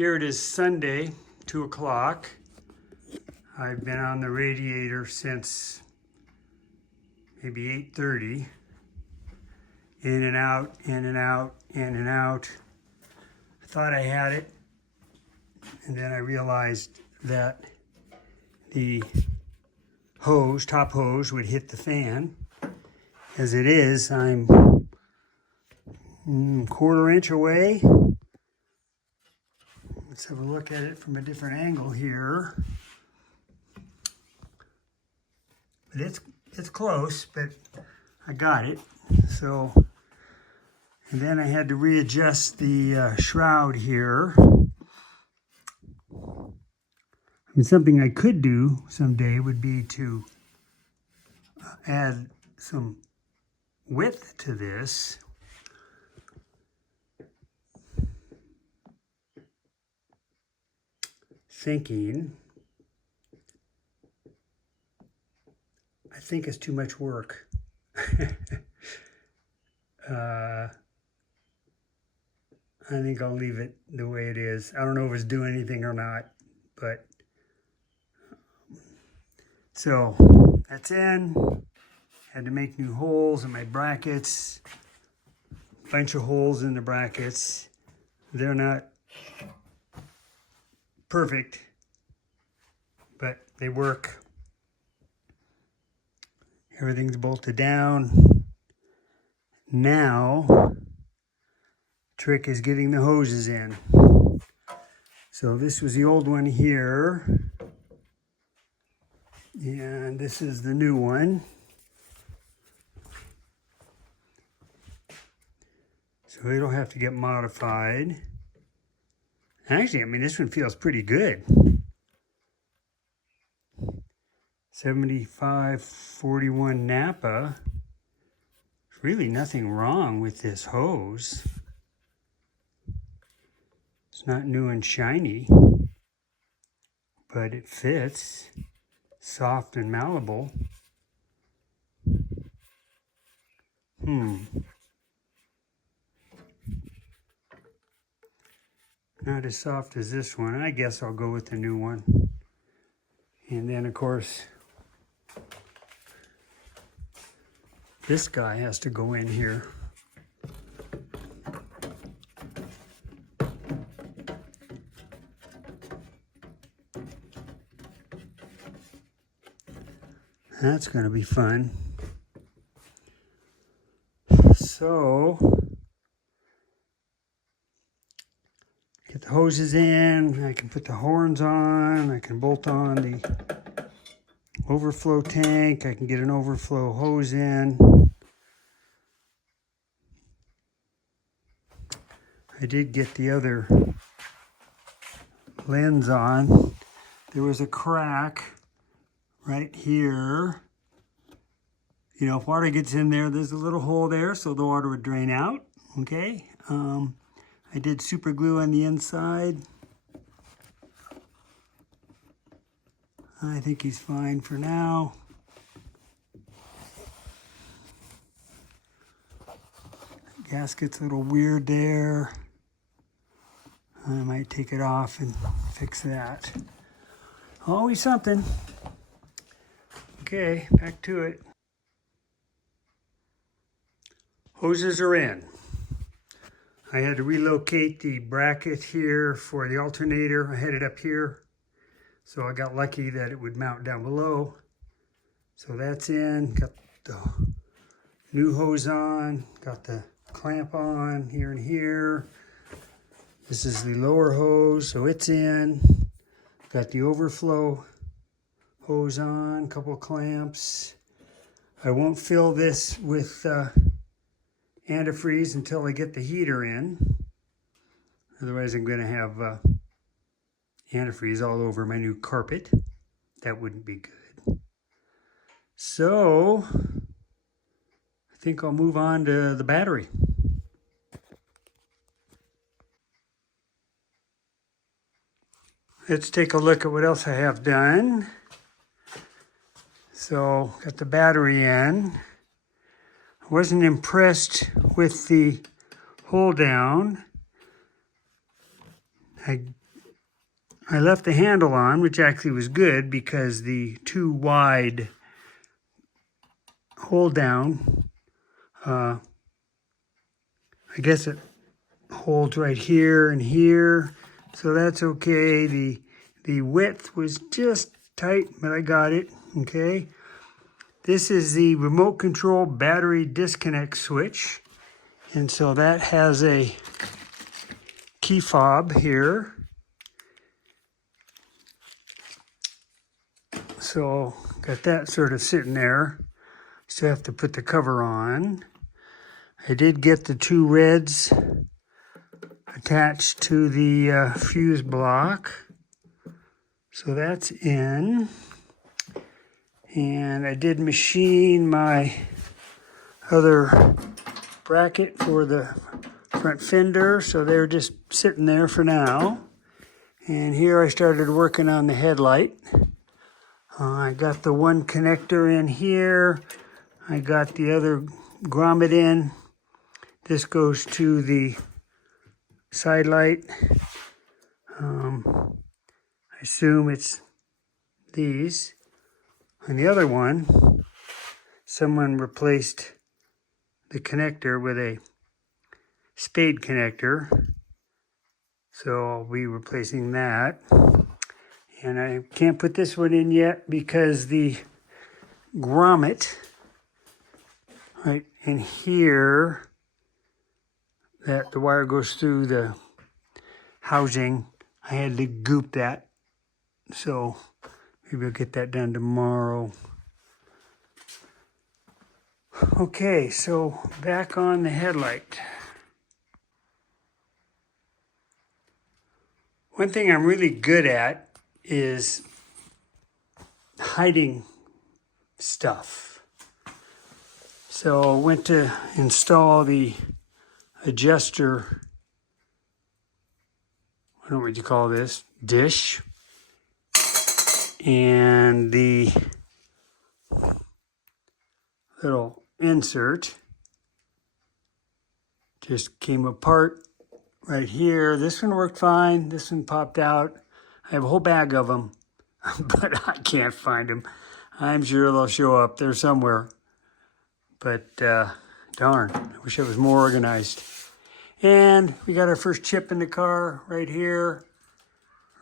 Here it is Sunday, 2 o'clock. I've been on the radiator since maybe 8:30. In and out, in and out, in and out. I thought I had it, and then I realized that the hose, top hose, would hit the fan. As it is, I'm quarter inch away. Let's have a look at it from a different angle here. But it's close, but I got it. So, and then I had to readjust the shroud here. I mean, something I could do someday would be to add some width to this. Thinking, I think it's too much work. I think I'll leave it the way it is. I don't know if it's doing anything or not, but so that's in. Had to make new holes in my brackets. Bunch of holes in the brackets. They're not perfect, but they work. Everything's bolted down. Now, trick is getting the hoses in. So this was the old one here, and this is the new one. So it'll have to get modified. Actually, I mean, this one feels pretty good. 7541 Napa. There's really nothing wrong with this hose. It's not new and shiny, but it fits. Soft and malleable. Not as soft as this one. I guess I'll go with the new one. And then, of course, this guy has to go in here. That's going to be fun. So, get the hoses in. I can put the horns on. I can bolt on the overflow tank. I can get an overflow hose in. I did get the other lens on. There was a crack right here. You know, if water gets in there, there's a little hole there, so the water would drain out. Okay. I did super glue on the inside. I think he's fine for now. Gasket's a little weird there. I might take it off and fix that. Always something. Okay, back to it. Hoses are in. I had to relocate the bracket here for the alternator. I had it up here. So I got lucky that it would mount down below. So that's in. Got the new hose on. Got the clamp on here and here. This is the lower hose, so it's in. Got the overflow hose on, couple clamps. I won't fill this with antifreeze until I get the heater in. Otherwise I'm going to have antifreeze all over my new carpet. That wouldn't be good. So I think I'll move on to the battery. Let's take a look at what else I have done. So got the battery in. I wasn't impressed with the hold down. I I left the handle on, which actually was good because the too wide hold down, I guess it holds right here and here, so that's okay. The width was just tight, but I got it, okay. This is the remote control battery disconnect switch, and so that has a key fob here. So got that sort of sitting there. Still have to put the cover on. I did get the two reds attached to the fuse block. So that's in. And I did machine my other bracket for the front fender. So they're just sitting there for now. And here I started working on the headlight. I got the one connector in here. I got the other grommet in. This goes to the side light. I assume it's these. On the other one, someone replaced the connector with a spade connector. So I'll be replacing that. And I can't put this one in yet because the grommet right in here, that the wire goes through the housing. I had to goop that. So maybe I'll get that done tomorrow. Okay, so back on the headlight. One thing I'm really good at is hiding stuff. So I went to install the adjuster, I don't know what you call this, dish, and the little insert just came apart right here. This one worked fine. This one popped out. I have a whole bag of them, but I can't find them. I'm sure they'll show up there somewhere. But darn, I wish I was more organized. And we got our first chip in the car right here,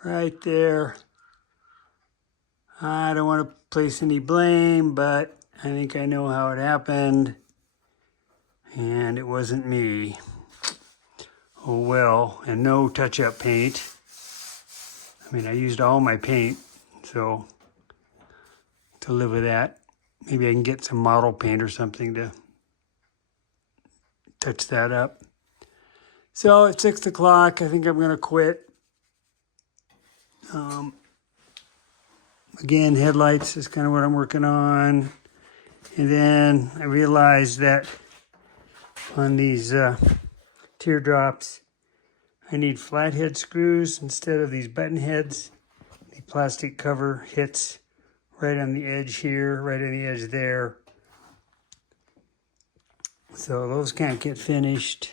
right there. I don't want to place any blame, but I think I know how it happened. And it wasn't me. Oh well, and no touch-up paint. I mean, I used all my paint, so to live with that. Maybe I can get some model paint or something to touch that up. So at 6 o'clock, I think I'm going to quit. Again, headlights is kind of what I'm working on. And then I realized that on these teardrops, I need flathead screws instead of these button heads. The plastic cover hits right on the edge here, right on the edge there. So those can't get finished.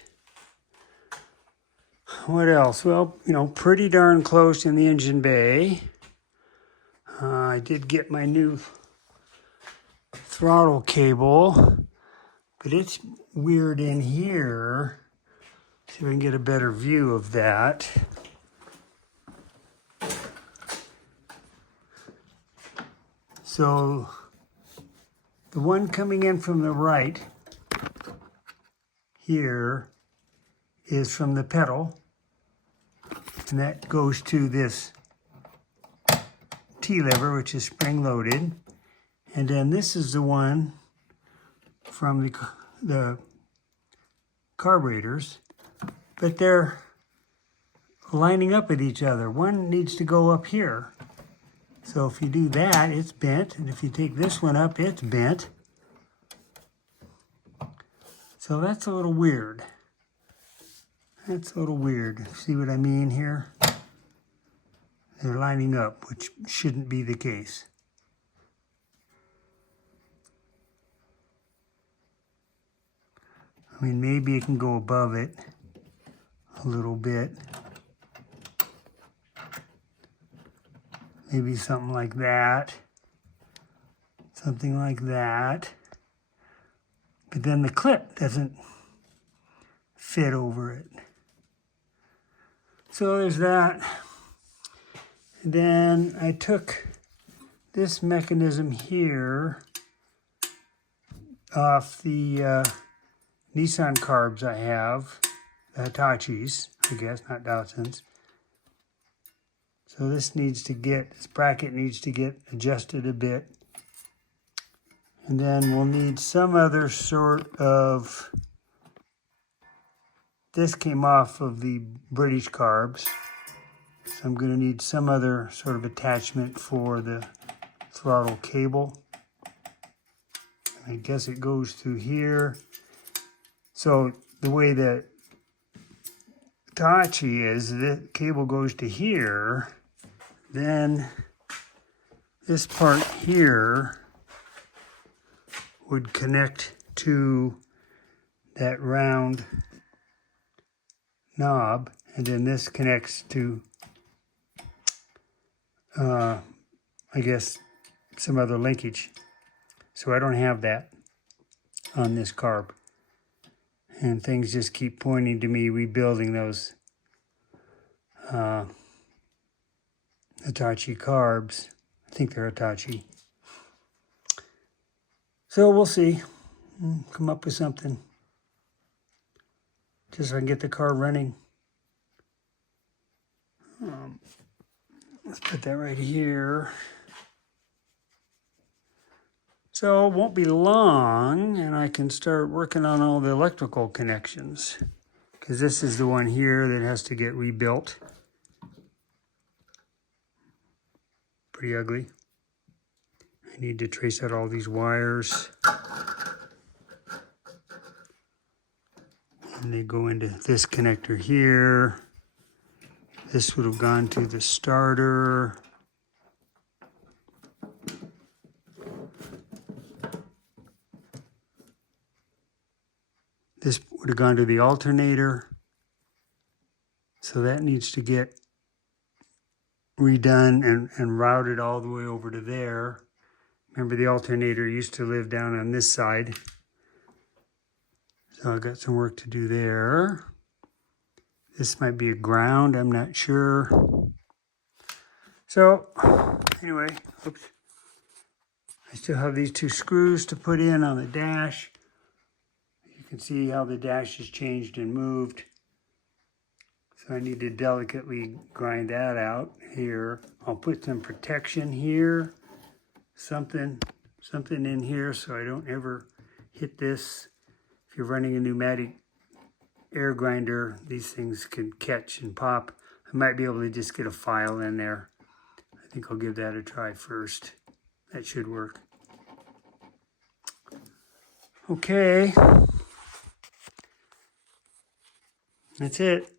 What else? Well, you know, pretty darn close in the engine bay. I did get my new throttle cable, but it's weird in here. See if I can get a better view of that. So the one coming in from the right here is from the pedal, and that goes to this T-lever, which is spring-loaded. And then this is the one from the carburetors, but they're lining up with each other. One needs to go up here. So if you do that, it's bent, and if you take this one up, it's bent. So that's a little weird. That's a little weird. See what I mean here? They're lining up, which shouldn't be the case. I mean, maybe it can go above it a little bit. Maybe something like that. Something like that. But then the clip doesn't fit over it. So there's that. And then I took this mechanism here off the Nissan carbs I have, the Hitachis, I guess, not Datsuns. So this bracket needs to get adjusted a bit. And then we'll need some other sort of, this came off of the British carbs. So I'm going to need some other sort of attachment for the throttle cable. I guess it goes through here. So the way that Hitachi is, the cable goes to here. Then this part here would connect to that round knob, and then this connects to, I guess, some other linkage. So I don't have that on this carb. And things just keep pointing to me rebuilding those Hitachi carbs. I think they're Hitachi. So we'll see. Come up with something. Just so I can get the car running. Let's put that right here. So it won't be long, and I can start working on all the electrical connections. Because this is the one here that has to get rebuilt. Pretty ugly. I need to trace out all these wires. And they go into this connector here. This would have gone to the starter. This would have gone to the alternator. So that needs to get redone and routed all the way over to there. Remember, the alternator used to live down on this side. So I've got some work to do there. This might be a ground, I'm not sure. So, anyway, oops. I still have these two screws to put in on the dash. You can see how the dash has changed and moved. So I need to delicately grind that out here. I'll put some protection here, something in here so I don't ever hit this. If you're running a pneumatic air grinder, these things can catch and pop. I might be able to just get a file in there. I think I'll give that a try first. That should work. Okay. That's it.